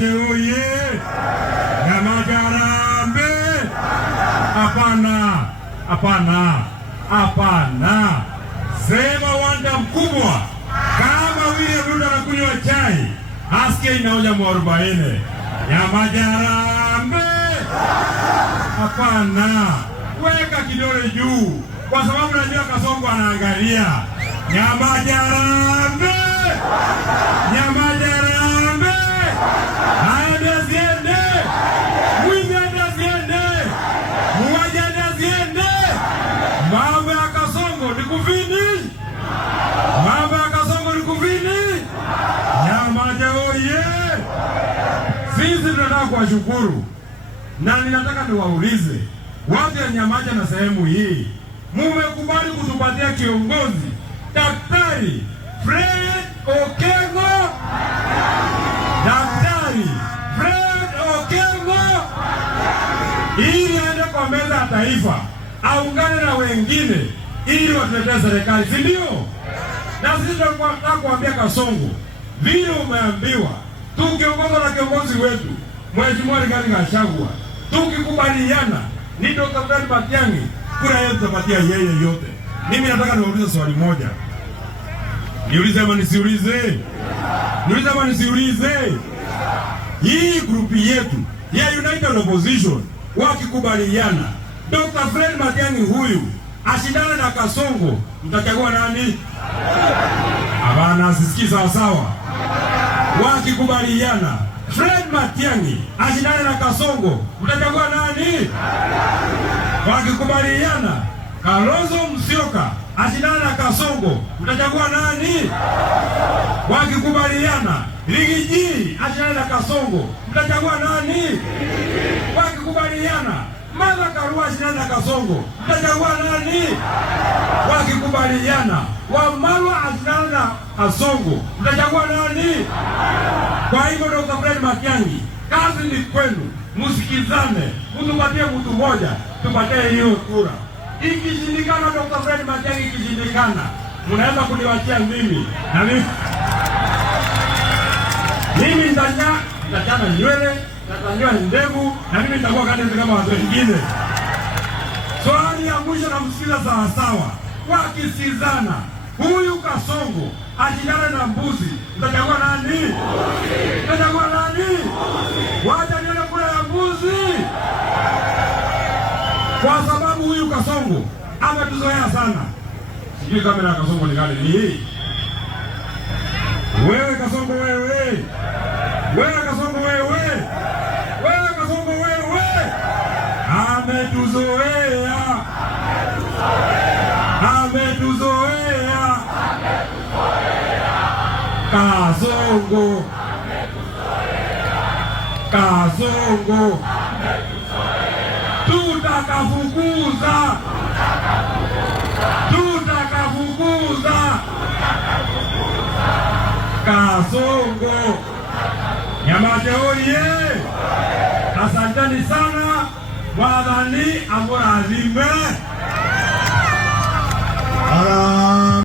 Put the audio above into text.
Nyamache oye! Nyamache harambee! Hapana! Hapana! Hapana! Sema wanda mkubwa kama William Ruto anakunywa chai asikie inaoja mwarobaini. Nyamache harambee! Hapana! Weka kidole juu kwa sababu najua Kasongo anaangalia. Nyamache harambee! Nyamache harambee! Haya ziende! Mwizi ziende! Muwaji ziende! Mambo ya Kasongo ni kufini! Mambo ya Kasongo ni kufini! Nyamache oye! Sisi tunataka kuwashukuru na ninataka niwaulize watu ya Nyamache na sehemu hii, mumekubali kutupatia kiongozi Daktari Fred Okengo. Daktari Fred Okengo ili aende kwa meza ya taifa aungane na wengine ili watuletee serikali, si ndio? Na sisi tunataka kuambia Kasongo vile umeambiwa, tukiongozwa na kiongozi wetu Mheshimiwa Rigathi Gachagua, tukikubaliana ni Dr. Fred Matiang'i, kura yetu tutapatia yeye yote. Mimi nataka niwaulize swali moja. Niulize ama nisiulize? Niulize ama nisiulize? Hii grupi yetu ya United Opposition wakikubaliana Dr. Fred Matiang'i huyu ashindane na Kasongo, mtachagua nani? Hapana, sisikii sawa sawa. Wakikubaliana Fred Matiang'i ashindane na Kasongo, mtachagua nani? Wakikubaliana Kalonzo Musyoka ashindane na Kasongo, mtachagua nani? Wakikubaliana Rigiji ashindane na Kasongo, mtachagua nani? Wakikubaliana Martha Karua ashindane na Kasongo, mtachagua nani? Wakikubaliana Wamalwa ashindane na Kasongo, mtachagua nani? Kwa hivyo Dr. Fred Matiang'i, kazi ni kwenu, musikizane, mtupatie mtu mmoja, tupatie hiyo kura. Ikishindikana Dr. Fred Matiang'i, ikishindikana mnaweza kuniwachia mimi, na mimi nitachana nywele, nitanyoa ndevu, na mimi nitakuwa kama watu wengine. Swali ya mwisho na msikiza sawa sawa. Wakisizana huyu Kasongo ashindane na mbuzi, mtachagua nani? Mtachagua nani? Wacha nione kura ya mbuzi. Kwa sababu huyu Kasongo ametuzoea sana. Sijui kamera ya Kasongo ni gani hii. Wewe Kasongo wewe. Wewe Kasongo wewe. Wewe Kasongo wewe. Ametuzoea. Ametuzoea. Kasongo. Kasongo. Tutakafukuza. Tutakafukuza. Kasongo. Nyamache oye! Asanteni sana. Mwadhani amura azime.